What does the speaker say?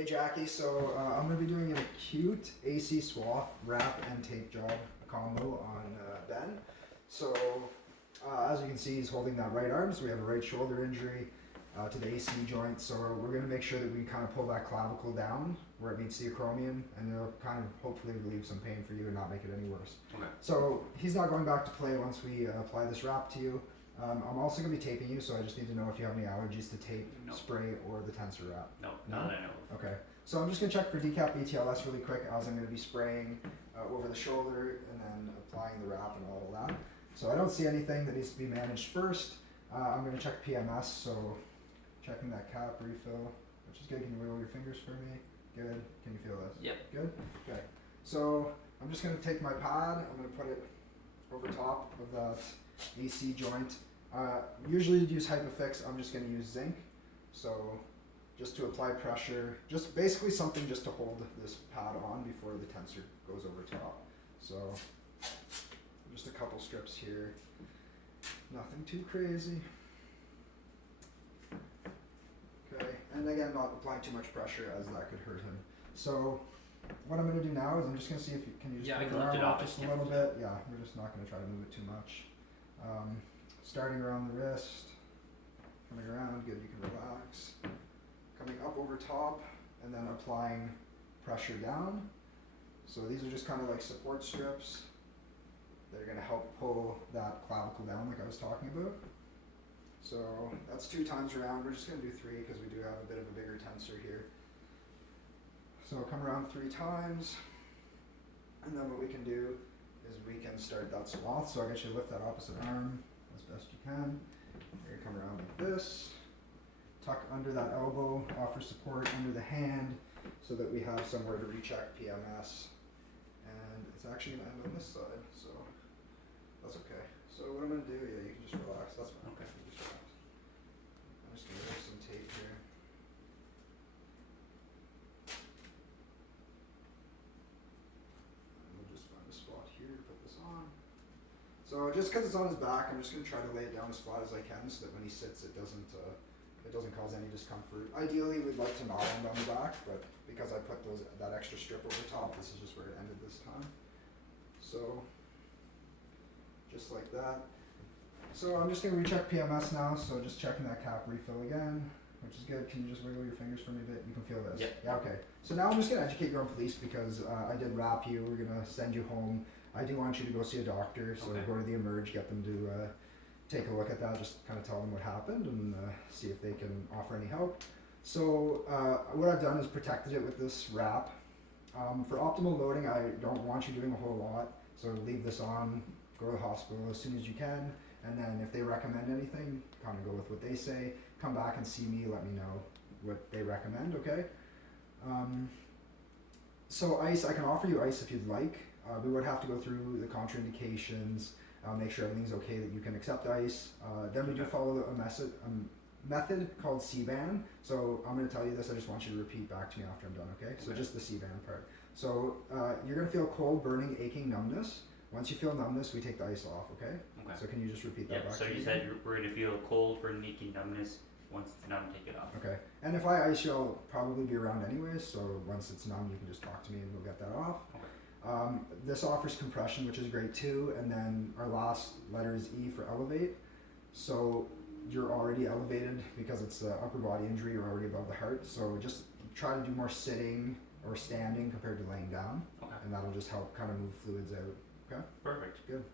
Hey Jackie, so I'm going to be doing an acute AC Swathe wrap and tape job combo on Ben. So as you can see, he's holding that right arm, so we have a right shoulder injury to the AC joint. So we're going to make sure that we kind of pull that clavicle down where it meets the acromion, and it'll kind of hopefully relieve some pain for you and not make it any worse. Okay. So he's not going back to play once we apply this wrap to you. I'm also going to be taping you, so I just need to know if you have any allergies to tape, No. spray, or the tensor wrap. No, No? not that I know of. Okay, so I'm just going to check for decap BTLS really quick, as I'm going to be spraying over the shoulder and then applying the wrap and all of that. So I don't see anything that needs to be managed first. I'm going to check PMS, so checking that cap refill, which is good. Can you wiggle your fingers for me? Good. Can you feel this? Yep. Good? Okay. So I'm just going to take my pad, I'm going to put it over top of that AC joint. Usually you'd use Hypofix, I'm just going to use zinc. So just to apply pressure, just basically something just to hold this pad on before the tensor goes over top. So just a couple strips here, nothing too crazy. Okay, and again, not applying too much pressure as that could hurt him. So what I'm going to do now is I'm just going to see if you can Yeah, I move can your lift arm it off off, just I a can't little lift bit. Yeah, we're just not going to try to move it too much. Starting around the wrist, coming around, good, you can relax. Coming up over top, and then applying pressure down. So these are just kind of like support strips that are going to help pull that clavicle down like I was talking about. So that's 2 times around. We're just going to do 3 because we do have a bit of a bigger tensor here. So come around 3 times, and then what we can do is we can start that Swathe. So I get you to lift that opposite arm as best you can. You're going to come around like this. Tuck under that elbow, offer support under the hand so that we have somewhere to recheck PMS. And it's actually going to end on this side, so that's okay. So what I'm going to do, yeah, you can just relax. That's fine. Okay. You just relax. I'm just going to lift some tape here. And we'll just find a spot here to put this on. So just because it's on his back, I'm just going to try to lay it down as flat as I can so that when he sits it doesn't cause any discomfort. Ideally, we'd like to not end on the back, but because I put that extra strip over top, this is just where it ended this time. So, just like that. So I'm just going to recheck PMS now, so just checking that cap refill again, which is good. Can you just wiggle your fingers for me a bit? You can feel this? Yep. Yeah, okay. So now I'm just going to educate your own police because I did wrap you, we're going to send you home. I do want you to go see a doctor, so Okay. go to the Emerge, get them to take a look at that, just kind of tell them what happened and see if they can offer any help. So what I've done is protected it with this wrap. For optimal loading, I don't want you doing a whole lot, so leave this on, go to the hospital as soon as you can, and then if they recommend anything, kind of go with what they say, come back and see me, let me know what they recommend, okay? So ice, I can offer you ice if you'd like. We would have to go through the contraindications, make sure everything's okay that you can accept ice. Then we do follow a method called CBAN. So I'm going to tell you this, I just want you to repeat back to me after I'm done, okay? So just the CBAN part. So you're going to feel cold, burning, aching, numbness. Once you feel numbness, we take the ice off, okay? Okay. So can you just repeat that back So to me? you said we're going to feel cold, burning, aching, numbness. Once it's numb, take it off. Okay. And if I ice you, I'll probably be around anyways, so once it's numb, you can just talk to me and we'll get that off. Okay. This offers compression, which is great too, and then our last letter is E for elevate. So you're already elevated because it's an upper body injury, you're already above the heart, so just try to do more sitting or standing compared to laying down, Okay. and that'll just help kind of move fluids out. Okay? Perfect. Good.